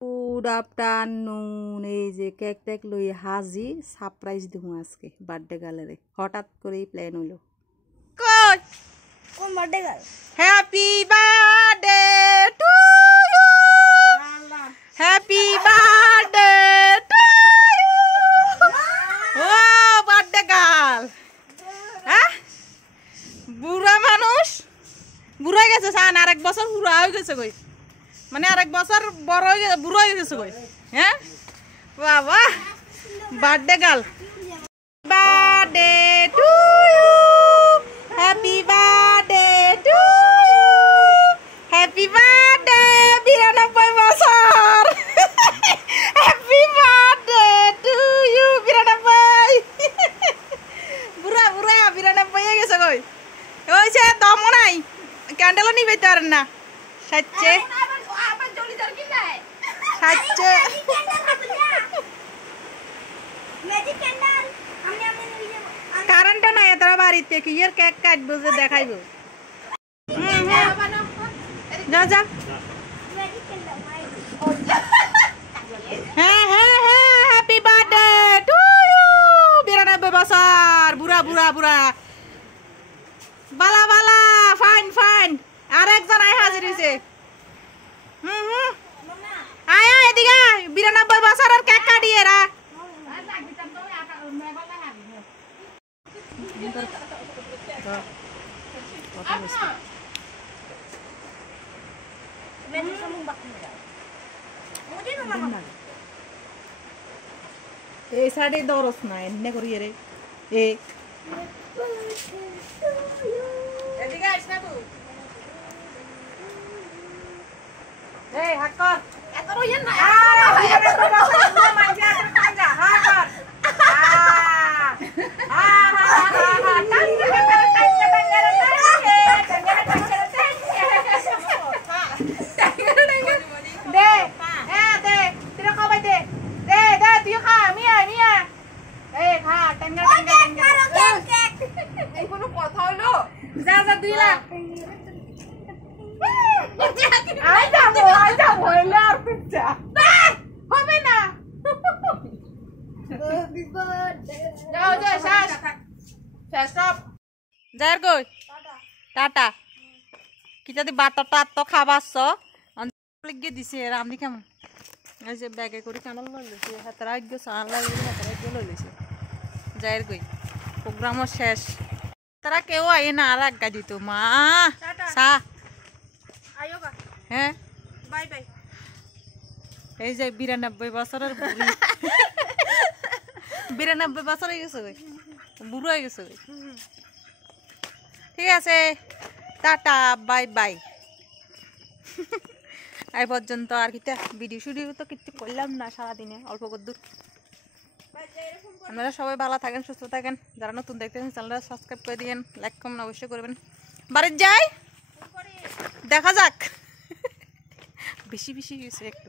Good afternoon. এই যে cake take লই হাজি সারপ্রাইজ দিমু আজকে বার্থডে গালেরে। হঠাৎ করেই প্ল্যান হইলো। কই কোন birthday girl? Happy birthday to you, happy birthday to you. ও বার্থডে গাল, হ্যাঁ বুড়া মানুষ, বুড়া গেছে সান, আরেক বছর বুড়া হয়ে গেছে কই, মানে আরেক বছর বড় হয়ে গেছে, বুড়ো হয়ে গেছে কই। হ্যাঁ বাবা birthday girl. Birthday to you, happy birthday to you, happy birthday 92 বছর। Happy birthday to you 92। বুড়া বুড়া 92 হয়ে গেছে কই। ওইছে দম নাই, ক্যান্ডেলও নিবে তার না সাচ্চে সাচ্চে কারেন্ট নাই তোর বাড়িতে, কি এর কেক কাটবো যে দেখাইবো। যা যা, হ্যাঁ হ্যাঁ হ্যাঁ, হ্যাপি বার্থডে টু ইউ 92 বছর। বুড়া বুড়া বুড়া বালা বালা, ফাইন ফাইন। আর একজন আয় হাজির হয়েছে। আয় আয় এদিকে, 92 বছরের কেক কাটিয়ে রা। এই সাইডে দরস না এনে করিয়ে রে। এদিকে আইস না তুই। এই হাত কর, এত রইয়েন না। টাটা কি যদি বাটাটা তো খাবাস লিখে দিছে রামদি কেমন এই যে ব্যাগে করে কানল লইছে, হাতের আগ্য সান লাগলে হাতের আগ্য লইছে। যাইর কই প্রোগ্রাম শেষ, তারা কেউ আই না, আর আজ্ঞা দিত মা সা আয়োগা। হ্যাঁ বাই বাই। এই যে 92 বছরের বুড়ি, 92 বছর হয়ে গেছে, বুড়ো হয়ে গেছে। ঠিক আছে, টাটা বাই বাই। এই পর্যন্ত আর কিতা ভিডিও শুডিও তো কিছু করলাম না সারাদিনে, অল্প কদ্দুর। আপনারা সবাই ভালো থাকেন, সুস্থ থাকেন। যারা নতুন দেখতেছেন চ্যানেলটা সাবস্ক্রাইব করে দিবেন, লাইক কমেন্ট অবশ্যই করবেন। বাড়ির যাই দেখা যাক, বেশি বেশি হয়েছে একটু।